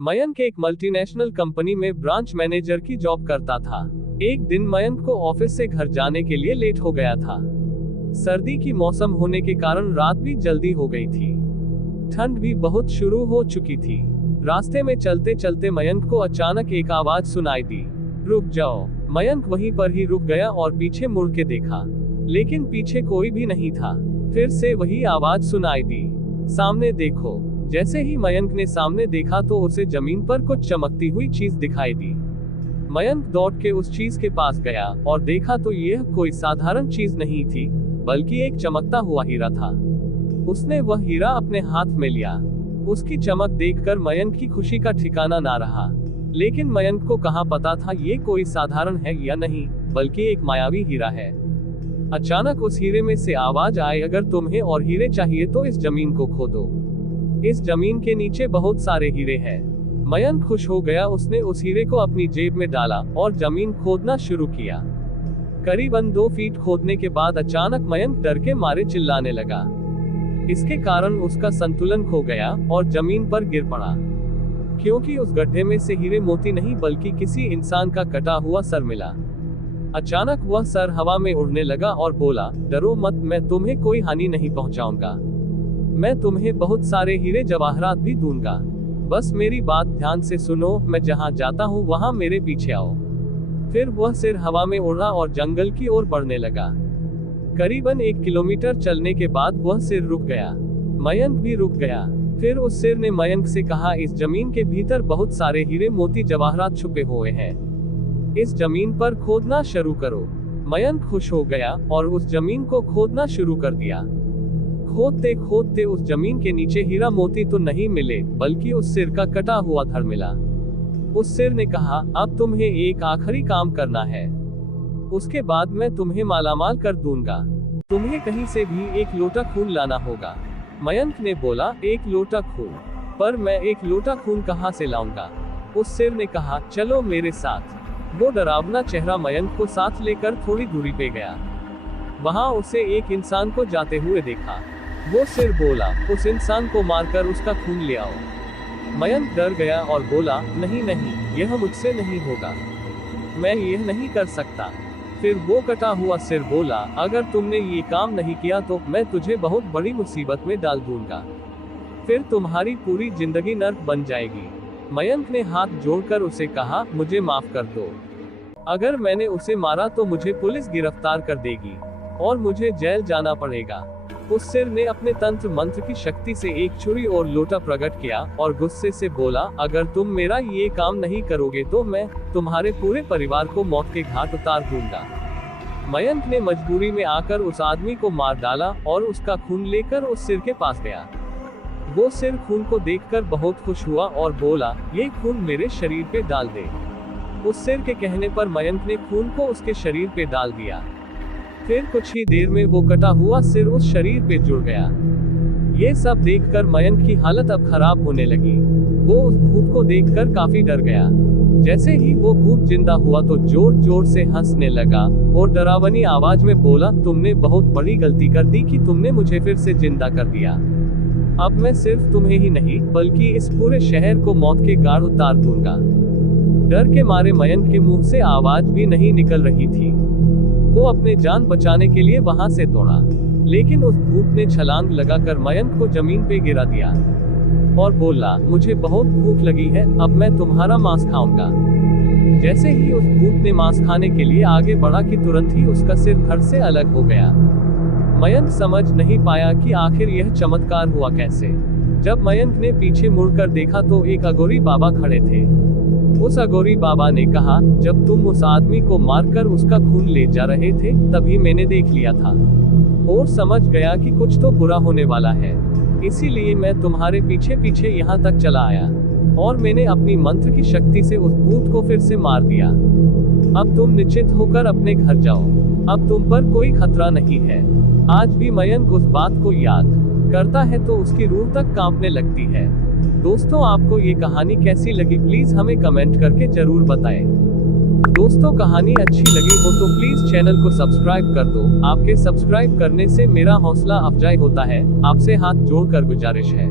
मयंक एक multinational company में branch manager की जॉब करता था। एक दिन मयंक को ऑफिस से घर जाने के लिए लेट हो गया था। सर्दी की मौसम होने के कारण रात भी जल्दी हो गई थी। ठंड भी बहुत शुरू हो चुकी थी। रास्ते में चलते चलते मयंक को अचानक एक आवाज सुनाई दी, रुक जाओ। मयंक वहीं पर ही रुक गया और पीछे मुड़ के देखा, लेकिन पीछे कोई भी नहीं था। फिर से वही आवाज सुनाई दी, सामने देखो। जैसे ही मयंक ने सामने देखा तो उसे जमीन पर कुछ चमकती हुई चीज दिखाई दी। मयंक दौड़ के उस चीज के पास गया और देखा तो यह कोई साधारण चीज नहीं थी, बल्कि एक चमकता हुआ हीरा था। उसने वह हीरा अपने हाथ में लिया। उसकी चमक देखकर मयंक की खुशी का ठिकाना ना रहा। लेकिन मयंक को कहाँ पता था ये कोई साधारण है या नहीं, बल्कि एक मायावी हीरा है। अचानक उस हीरे में से आवाज आई, अगर तुम्हें और हीरे चाहिए तो इस जमीन को खोदो। इस जमीन के नीचे बहुत सारे हीरे हैं। मयंक खुश हो गया। उसने उस हीरे को अपनी जेब में डाला और जमीन खोदना शुरू किया। करीबन 2 फीट खोदने के बाद अचानक मयंक डर के मारे चिल्लाने लगा। इसके कारण उसका संतुलन खो गया और जमीन पर गिर पड़ा, क्योंकि उस गड्ढे में से हीरे मोती नहीं बल्कि किसी इंसान का कटा हुआ सर मिला। अचानक वह सर हवा में उड़ने लगा और बोला, डरो मत, मैं तुम्हें कोई हानि नहीं पहुंचाऊंगा। मैं तुम्हें बहुत सारे हीरे जवाहरात भी दूंगा। बस मेरी बात ध्यान से सुनो, मैं जहां जाता हूं वहां मेरे पीछे आओ। फिर वह सिर हवा में उड़ा और जंगल की ओर बढ़ने लगा। करीबन 1 किलोमीटर चलने के बाद वह सिर रुक गया। मयंक भी रुक गया। फिर उस सिर ने मयंक से कहा, इस जमीन के भीतर बहुत सारे हीरे मोती जवाहरात छुपे हुए हैं। इस जमीन पर खोदना शुरू करो। मयंक खुश हो गया और उस जमीन को खोदना शुरू कर दिया। खोदते खोदते उस जमीन के नीचे हीरा मोती तो नहीं मिले, बल्कि उस सिर का कटा हुआ धड़ मिला। उस सिर ने कहा, अब तुम्हें एक आखिरी काम करना है, उसके बाद मैं तुम्हें मालामाल कर दूंगा। तुम्हें कहीं से भी 1 लोटा खून लाना होगा। मयंक ने बोला, 1 लोटा खून? पर मैं 1 लोटा खून कहाँ से लाऊंगा? उस सिर ने कहा, चलो मेरे साथ। वो डरावना चेहरा मयंक को साथ लेकर थोड़ी दूरी पे गया। वहां उसे एक इंसान को जाते हुए देखा। वो सिर बोला, उस इंसान को मारकर उसका खून ले आओ। मयंक डर गया और बोला, नहीं नहीं, यह मुझसे नहीं होगा, मैं यह नहीं कर सकता। फिर वो कटा हुआ सिर बोला, अगर तुमने ये काम नहीं किया तो मैं तुझे बहुत बड़ी मुसीबत में डाल दूंगा। फिर तुम्हारी पूरी जिंदगी नर्क बन जाएगी। मयंक ने हाथ जोड़कर उसे कहा, मुझे माफ कर दो। अगर मैंने उसे मारा तो मुझे पुलिस गिरफ्तार कर देगी और मुझे जेल जाना पड़ेगा। उस सिर ने अपने तंत्र मंत्र की शक्ति से एक छुरी और लोटा प्रकट किया और गुस्से से बोला, अगर तुम मेरा ये काम नहीं करोगे तो मैं तुम्हारे पूरे परिवार को मौत के घाट उतार दूंगा। मयंक ने मजबूरी में आकर उस आदमी को मार डाला और उसका खून लेकर उस सिर के पास गया। वो सिर खून को देखकर बहुत खुश हुआ और बोला, ये खून मेरे शरीर पे डाल दे। उस सिर के कहने पर मयंक ने खून को उसके शरीर पे डाल दिया। फिर कुछ ही देर में वो कटा हुआ सिर उस शरीर पे जुड़ गया। ये सब देखकर मयंक की हालत अब खराब होने लगी। वो उस भूत को देखकर काफी डर गया। जैसे ही वो भूत जिंदा हुआ तो जोर जोर से हंसने लगा और डरावनी आवाज में बोला, तुमने बहुत बड़ी गलती कर दी कि तुमने मुझे फिर से जिंदा कर दिया। अब मैं सिर्फ तुम्हें ही नहीं बल्कि इस पूरे शहर को मौत के घाट उतार दूंगा। डर के मारे मयंक के मुंह से आवाज भी नहीं निकल रही थी। वो अपने जान बचाने के लिए वहां से दौड़ा, लेकिन उस भूत ने छलांग लगाकर मयंक को जमीन पे गिरा दिया और बोला, मुझे बहुत भूख लगी है, अब मैं तुम्हारा मांस खाऊंगा। जैसे ही उस भूत ने मांस खाने के लिए आगे बढ़ा कि तुरंत ही उसका सिर धड़ से अलग हो गया। मयंक समझ नहीं पाया कि आखिर यह चमत्कार हुआ कैसे। जब मयंक ने पीछे मुड़कर देखा तो एक अघोरी बाबा खड़े थे। उस अघोरी बाबा ने कहा, जब तुम उस आदमी को मारकर उसका खून ले जा रहे थे तभी मैंने देख लिया था और समझ गया कि कुछ तो बुरा होने वाला है। इसीलिए मैं तुम्हारे पीछे पीछे यहाँ तक चला आया और मैंने अपनी मंत्र की शक्ति से उस भूत को फिर से मार दिया। अब तुम निश्चित होकर अपने घर जाओ, अब तुम पर कोई खतरा नहीं है। आज भी मयंक उस बात को याद करता है तो उसकी रूह तक कांपने लगती है। दोस्तों, आपको ये कहानी कैसी लगी प्लीज हमें कमेंट करके जरूर बताएं। दोस्तों, कहानी अच्छी लगी हो तो प्लीज चैनल को सब्सक्राइब कर दो। आपके सब्सक्राइब करने से मेरा हौसला अफजाई होता है। आपसे हाथ जोड़कर गुजारिश है।